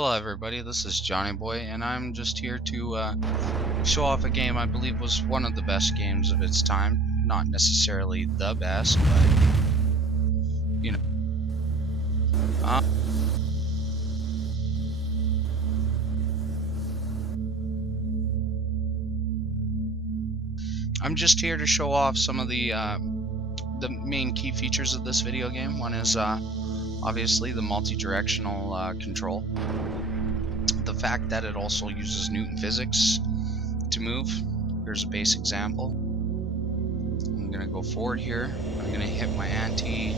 Hello everybody, this is Johnny Boy, and I'm just here to show off a game I believe was one of the best games of its time. Not necessarily the best, but, you know. Uh, I'm just here to show off some of the main key features of this video game. One is obviously the multi-directional control. The fact that it also uses Newton physics to move. Here's a base example. I'm going to go forward here. I'm going to hit my anti-assist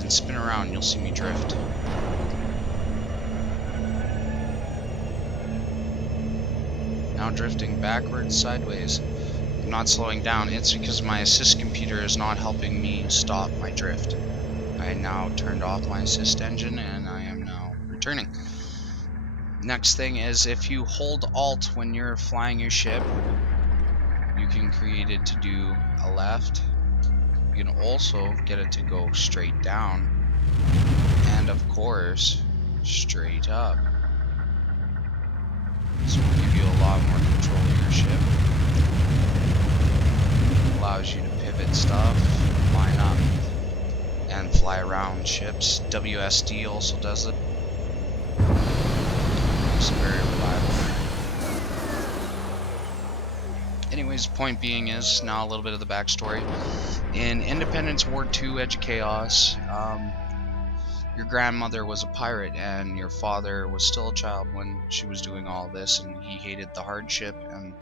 and spin around. You'll see me drift. Now drifting backwards, sideways. I'm not slowing down. It's because my assist computer is not helping me stop my drift. I now turned off my assist engine and I am now returning. Next thing is, if you hold Alt when you're flying your ship, you can create it to do a left. You can also get it to go straight down, and of course straight up. This will give you a lot more control of your ship. Allows you to pivot stuff, line up, and fly around ships. WSD also does it. It's very reliable. Anyways, point being is, now a little bit of the backstory. In Independence War II Edge of Chaos, your grandmother was a pirate and your father was still a child when she was doing all this, and he hated the hardship and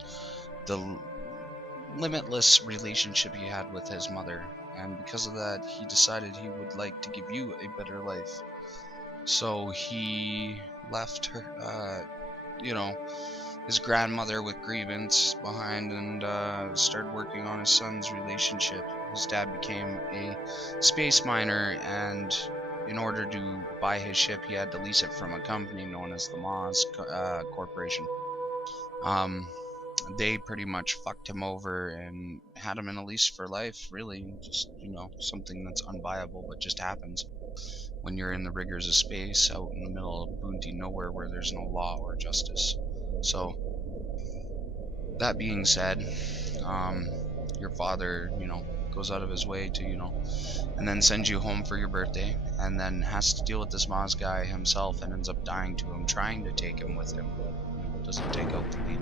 the limitless relationship he had with his mother, and because of that he decided he would like to give you a better life. So he left her, his grandmother with grievance behind, and started working on his son's relationship. His dad became a space miner, and in order to buy his ship he had to lease it from a company known as the Moz Corporation. They pretty much fucked him over and had him in a lease for life, really. Just, something that's unviable, but just happens when you're in the rigors of space out in the middle of boonty nowhere where there's no law or justice. So, that being said, your father, goes out of his way to, and then sends you home for your birthday, and then has to deal with this Moz guy himself and ends up dying to him, trying to take him with him, but doesn't take out the lead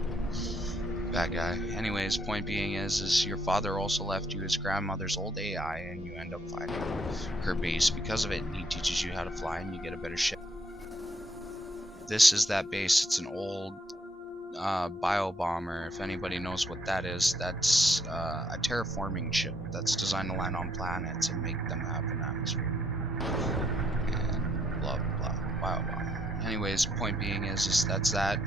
bad guy. Anyways, point being is your father also left you his grandmother's old AI, and you end up finding her base because of it, and he teaches you how to fly, and you get a better ship. This is that base. It's an old bio bomber. If anybody knows what that is, that's a terraforming ship that's designed to land on planets and make them have an atmosphere. And blah blah blah. Bio bomber. Anyways, point being is that's that.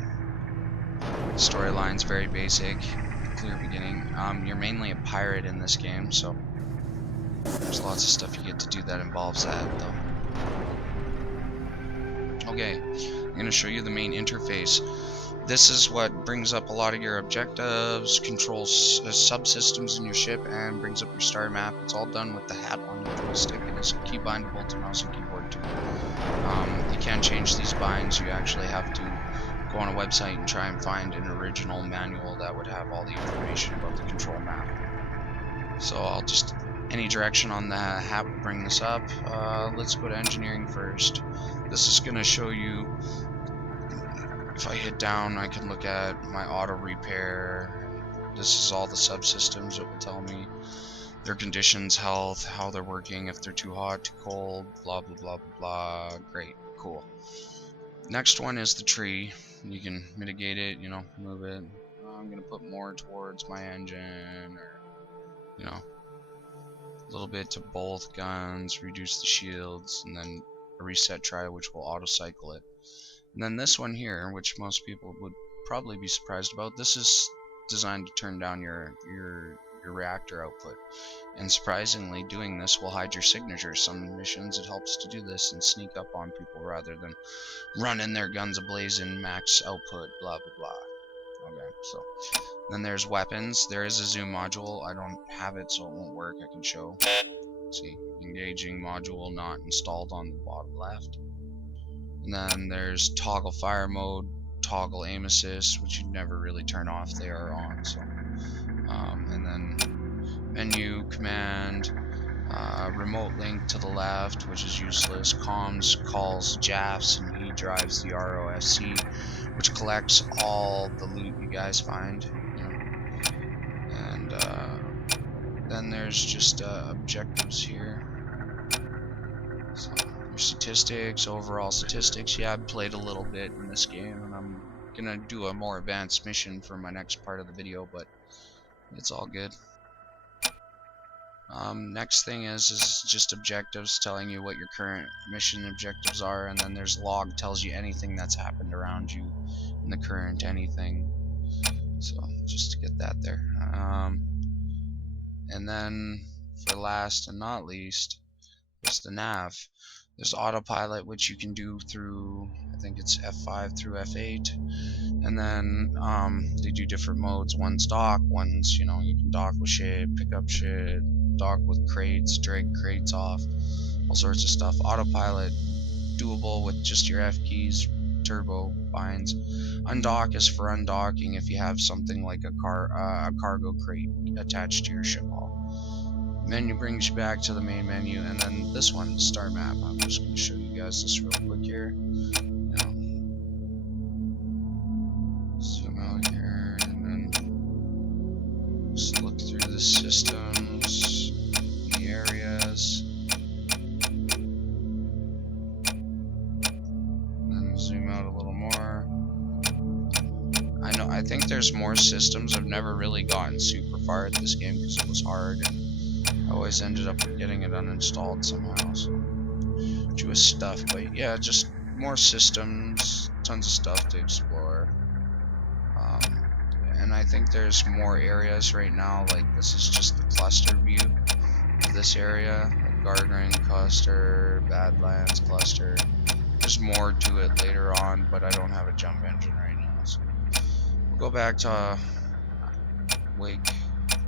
Storyline's very basic, clear beginning. You're mainly a pirate in this game, so there's lots of stuff you get to do that involves that, though. Okay, I'm going to show you the main interface. This is what brings up a lot of your objectives, controls subsystems in your ship, and brings up your star map. It's all done with the hat on your joystick, and it's keybindable to mouse and keyboard too. You can't change these binds. You actually have to go on a website and try and find an original manual that would have all the information about the control map. So I'll just, any direction on the hat will bring this up. Let's go to engineering first. This is going to show you, if I hit down, I can look at my auto repair. This is all the subsystems. It will tell me their conditions, health, how they're working, if they're too hot, too cold, blah blah blah blah blah. Great, cool. Next one is the tree. You can mitigate it, move it. I'm gonna put more towards my engine, or a little bit to both guns, reduce the shields, and then a reset try, which will auto cycle it. And then this one here, which most people would probably be surprised about, this is designed to turn down your reactor output. And surprisingly, doing this will hide your signature. Some missions it helps to do this and sneak up on people rather than running their guns ablazing, max output, blah blah blah. Okay, so then there's weapons. There is a zoom module. I don't have it, so it won't work. I can show. See, engaging module not installed on the bottom left. And then there's toggle fire mode, toggle aim assist, which you never really turn off, they are on. So and then menu command, remote link to the left, which is useless. Comms calls JAFs and he drives the ROFC, which collects all the loot you guys find, you know. And then there's just objectives here. So your statistics, overall statistics. Yeah, I've played a little bit in this game, and I'm gonna do a more advanced mission for my next part of the video, but it's all good. Next thing is just objectives, telling you what your current mission objectives are, and then there's log, tells you anything that's happened around you in the current anything. So just to get that there. And then for last and not least, there's the nav. There's autopilot, which you can do through, I think it's F5 through F8. And then they do different modes. One's dock, one's, you know, you can dock with shit, pick up shit, dock with crates, drag crates off, all sorts of stuff. Autopilot, doable with just your F keys, turbo binds. Undock is for undocking if you have something like a cargo crate attached to your ship hull. Menu brings you back to the main menu, and then this one, start map. I'm just going to show you guys this real quick here. Now, zoom out here, and then just look through the systems, the areas, and then zoom out a little more. I think there's more systems. I've never really gotten super far at this game because it was hard, and I always ended up getting it uninstalled somehow, so which was stuff. But yeah, just more systems, tons of stuff to explore. And I think there's more areas right now. Like this is just the cluster view of this area, like Gardening Cluster, Badlands Cluster. There's more to it later on, but I don't have a jump engine right now, so we'll go back to Wake,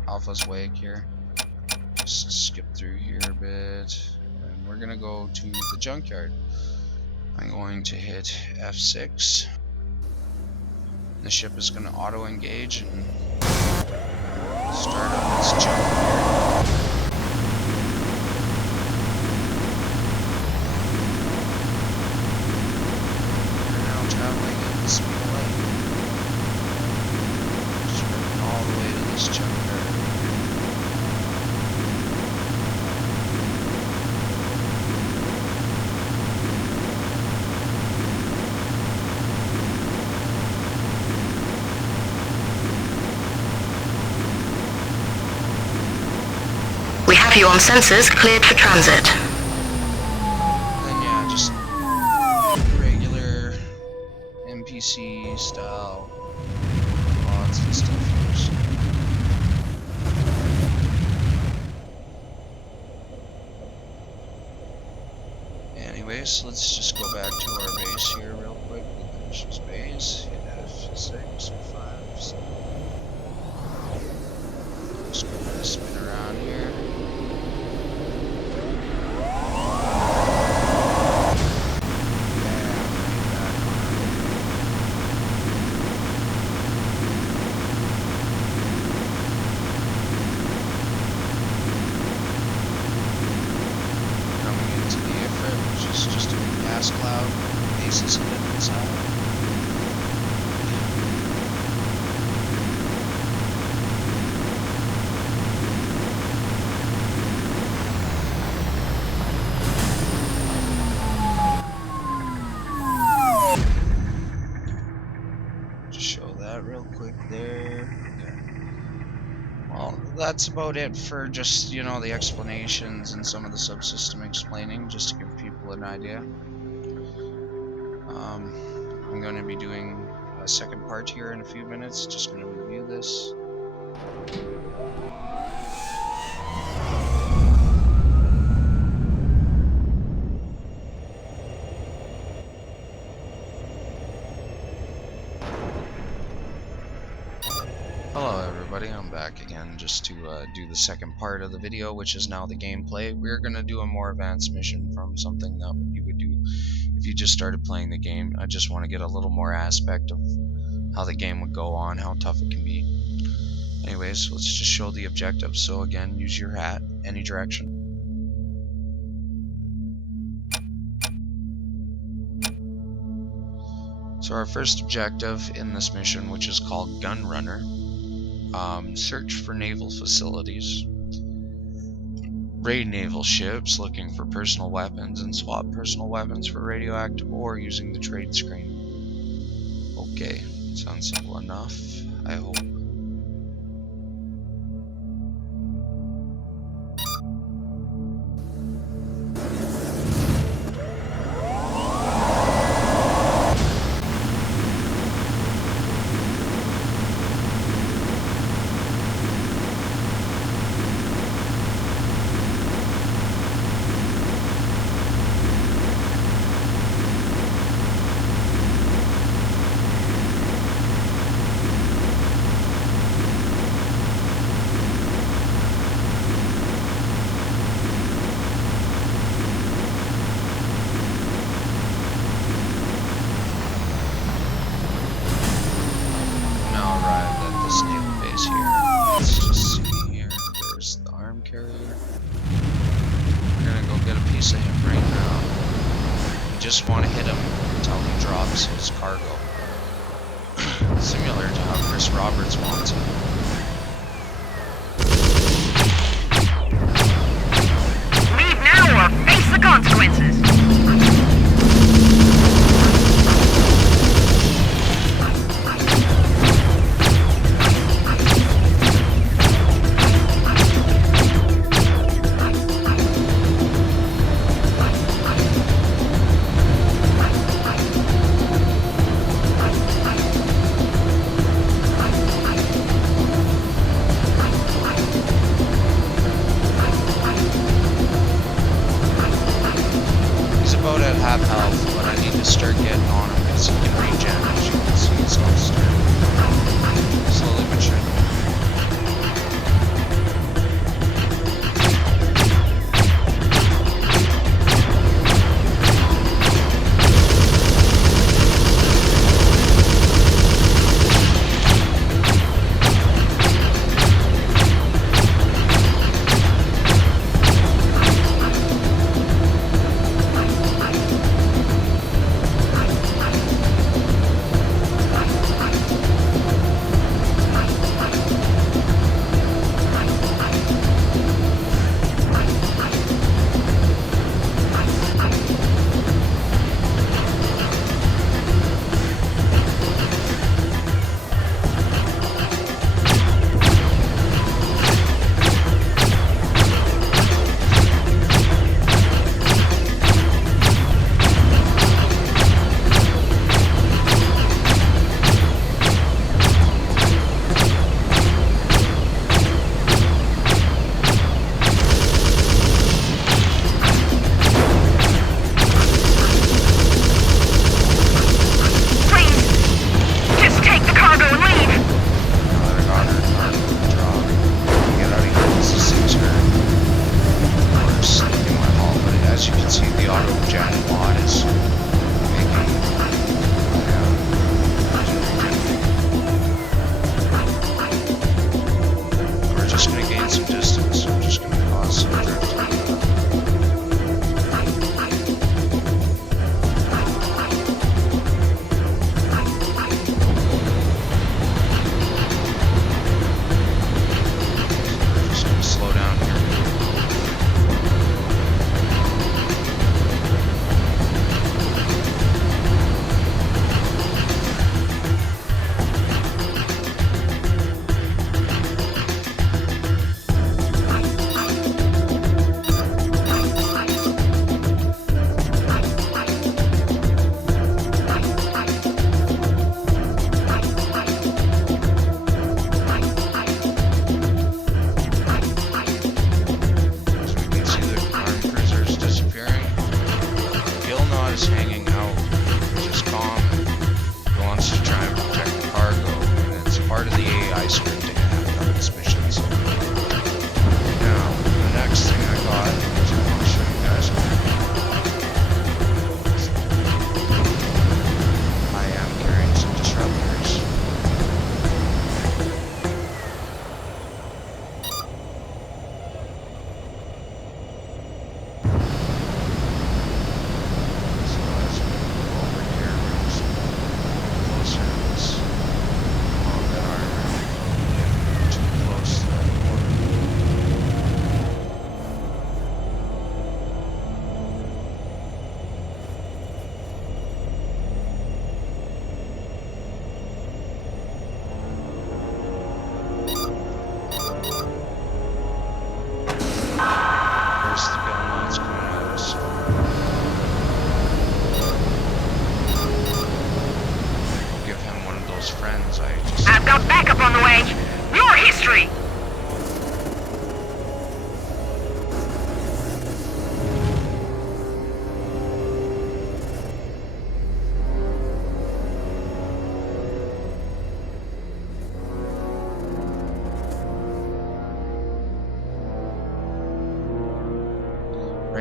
Alpha's Wake here. Just skip through here a bit, and we're gonna go to the junkyard. I'm going to hit F6. The ship is gonna auto engage and start up its jump here. We're now traveling at the speed of light. Just ripping all the way to this junkyard. We have you on sensors cleared for transit. Then yeah, just regular NPC style mods and stuff here. So. Anyways, let's just go back to our base here real quick. Finish this base, hit F6 or 5. So. Just go ahead and spin around here. Just a big gas cloud, bases hidden inside. Just show that real quick there. Okay. Well, that's about it for just, you know, the explanations and some of the subsystem explaining, just to give people an idea. I'm going to be doing a second part here in a few minutes, just going to review this. Hello everybody, I'm back again just to do the second part of the video, which is now the gameplay. We're going to do a more advanced mission from something that you would do if if you just started playing the game. I just want to get a little more aspect of how the game would go on, how tough it can be. Anyways, let's just show the objectives. So again, use your hat, any direction. So our first objective in this mission, which is called Gun Runner, search for naval facilities, raid naval ships looking for personal weapons, and swap personal weapons for radioactive ore using the trade screen. Okay, sounds simple enough, I hope. Just want to hit him until he drops his cargo. Similar to how Chris Roberts wants it. Leave now or face the consequences. Start getting on him because he can regen, as you can see. It's all starting slowly but surely.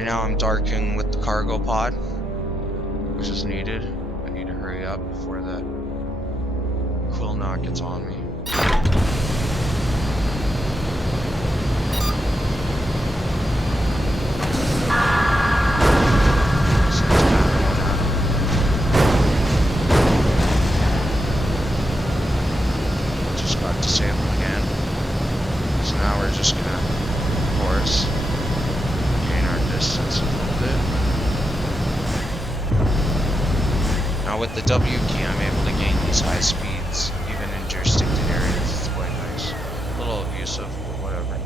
Right now I'm darking with the cargo pod, which is needed. I need to hurry up before that quill knot gets on me. Just got disabled again. So now we're just gonna, of course, gain our distance a little bit. Now with the W key, I'm able to gain these high speeds, even in jurisdicted areas. It's quite nice. A little abusive, but whatever.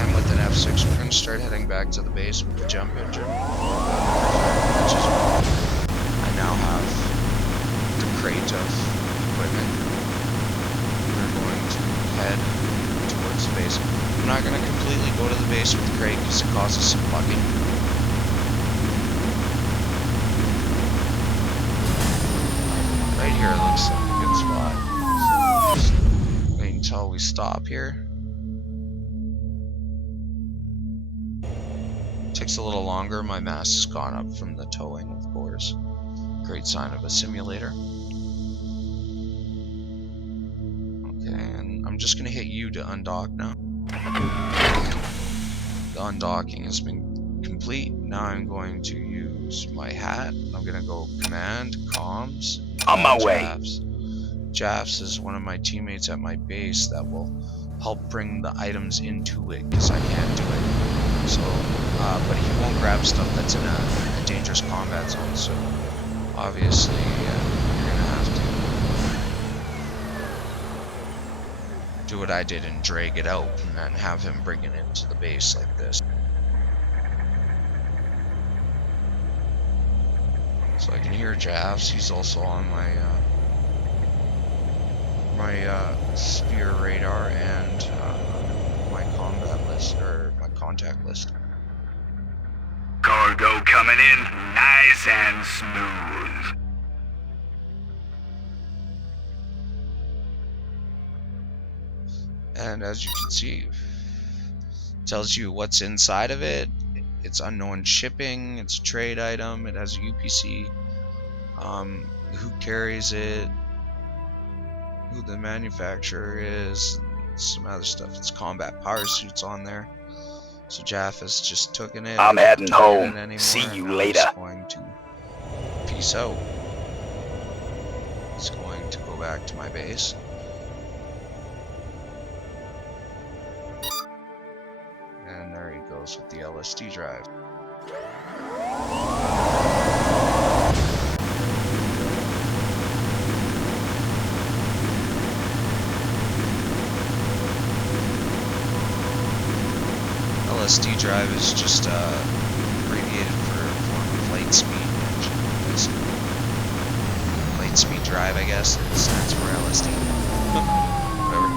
And with an F6, we're going to start heading back to the base with the jump engine. Which is what I now have the crate of equipment. We're going to head towards the base. I'm not going to completely go to the base with the crate because it causes some bugging. Right here looks like a good spot. So just wait until we stop here. Takes a little longer. My mass has gone up from the towing, of course. Great sign of a simulator. Okay, and I'm just gonna hit U to undock now. The undocking has been complete. Now I'm going to use my hat. I'm gonna go command, comms, On my way. Jafs. Jafs is one of my teammates at my base that will help bring the items into it because I can't do it. So, but he won't grab stuff that's in a dangerous combat zone. So, obviously, you're gonna have to do what I did and drag it out, and then have him bring it into the base like this. So I can hear Javs. He's also on my spear radar and my combat list, or my contact list. Cargo coming in nice and smooth. And as you can see, it tells you what's inside of it. It's unknown shipping. It's a trade item. It has a UPC. Who carries it? Who the manufacturer is? And some other stuff. It's combat power suits on there. So Jaff has just taken it. I'm heading Can't get home. it anymore, See and you now later. He's going to peace out. He's going to go back to my base. And there he goes with the LSD drive. LSD drive is just abbreviated for form of light speed engine. Light speed drive, I guess. It stands for LSD. Whatever.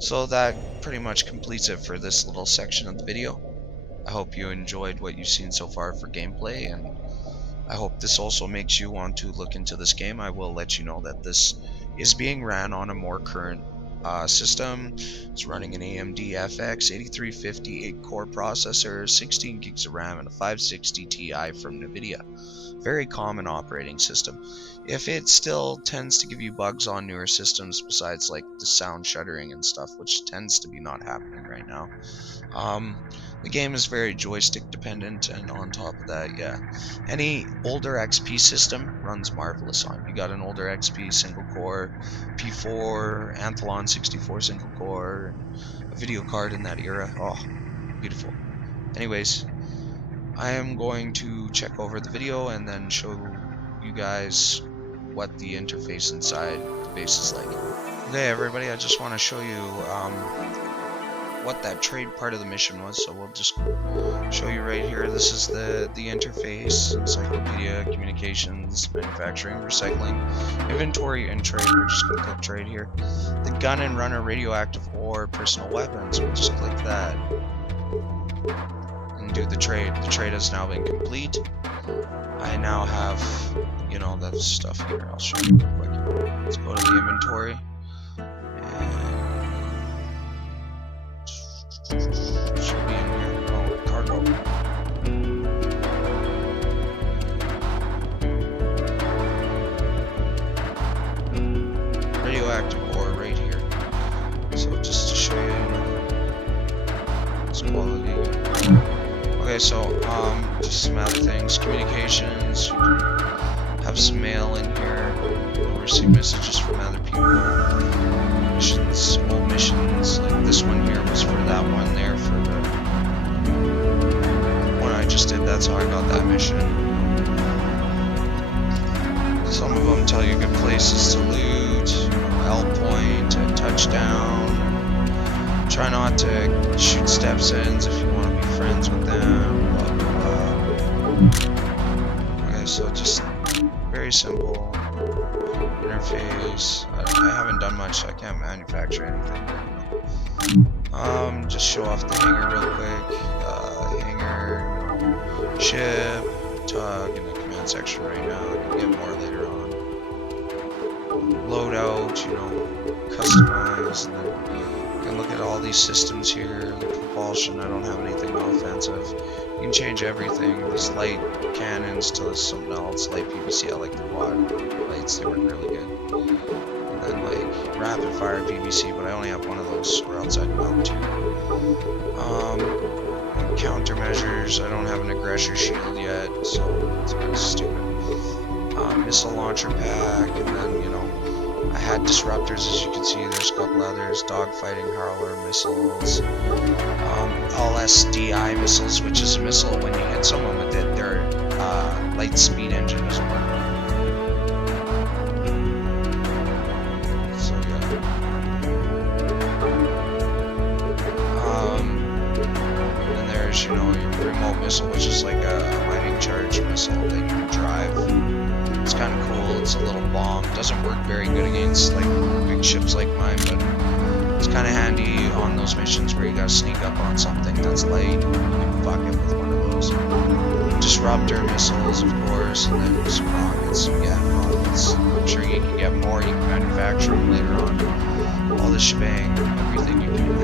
So that pretty much completes it for this little section of the video. I hope you enjoyed what you've seen so far for gameplay, and I hope this also makes you want to look into this game. I will let you know that this is being ran on a more current system. It's running an AMD FX 8350 8-core processor, 16 gigs of RAM, and a 560 Ti from NVIDIA. Very common operating system. If it still tends to give you bugs on newer systems, besides like the sound shuddering and stuff, which tends to be not happening right now, the game is very joystick dependent, and on top of that, yeah, any older XP system runs marvelous on. You got an older XP single core, P4, Anthlon 64 single core, and a video card in that era. Oh, beautiful. Anyways, I am going to check over the video and then show you guys what the interface inside the base is like. Okay, everybody, I just want to show you what that trade part of the mission was, so we'll just show you right here. This is the interface: encyclopedia, communications, manufacturing, recycling, inventory, and trade. We're just gonna click trade here. The gun and runner, radioactive ore, personal weapons. We'll just click that and do the trade. The trade has now been complete. I now have, you know, that stuff here. I'll show you real quick. Let's go to the inventory. And should be in here. Oh, cargo. Radioactive ore right here. So just to show you its quality. Okay, so just some other things. Communications. You can have some mail in here. You'll receive messages from other people. Missions, old missions. Like this one here was for that one there for the one I just did. That's how I got that mission. Some of them tell you good places to loot. L point and touchdown. Try not to shoot step-ins if you want to be friends with them. Blah, blah, blah. Okay, so just very simple interface. I haven't done much, so I can't manufacture anything. Just show off the hangar real quick. Hangar, ship, tug, in the command section right now. You can get more later on. Loadout, you know, customize, and then you can look at all these systems here. The propulsion, I don't have anything offensive. You can change everything. These light cannons to something else. Light PVC, I like the quad lights, they work really good. And then like rapid fire PVC, but I only have one of those, or else I'd mount two. Countermeasures, I don't have an aggressor shield yet, so it's kind of stupid. Missile launcher pack, and then, you know, I had disruptors, as you can see. There's a couple others. Dogfighting howler missiles. LSDI missiles, which is a missile when you hit someone with it, their light speed engine doesn't work. So yeah. And there's, you know, your remote missile, which is like a mining charge missile that you can drive. It's kind of cool. It's a little bomb. Doesn't work very good against like big ships like mine, but it's kind of handy on those missions where you gotta sneak up on something that's light. You can fuck it with one of those. Disruptor missiles, of course, and then some rockets. Yeah, rockets. I'm sure you can get more. You can manufacture them later on. All the shebang, everything you can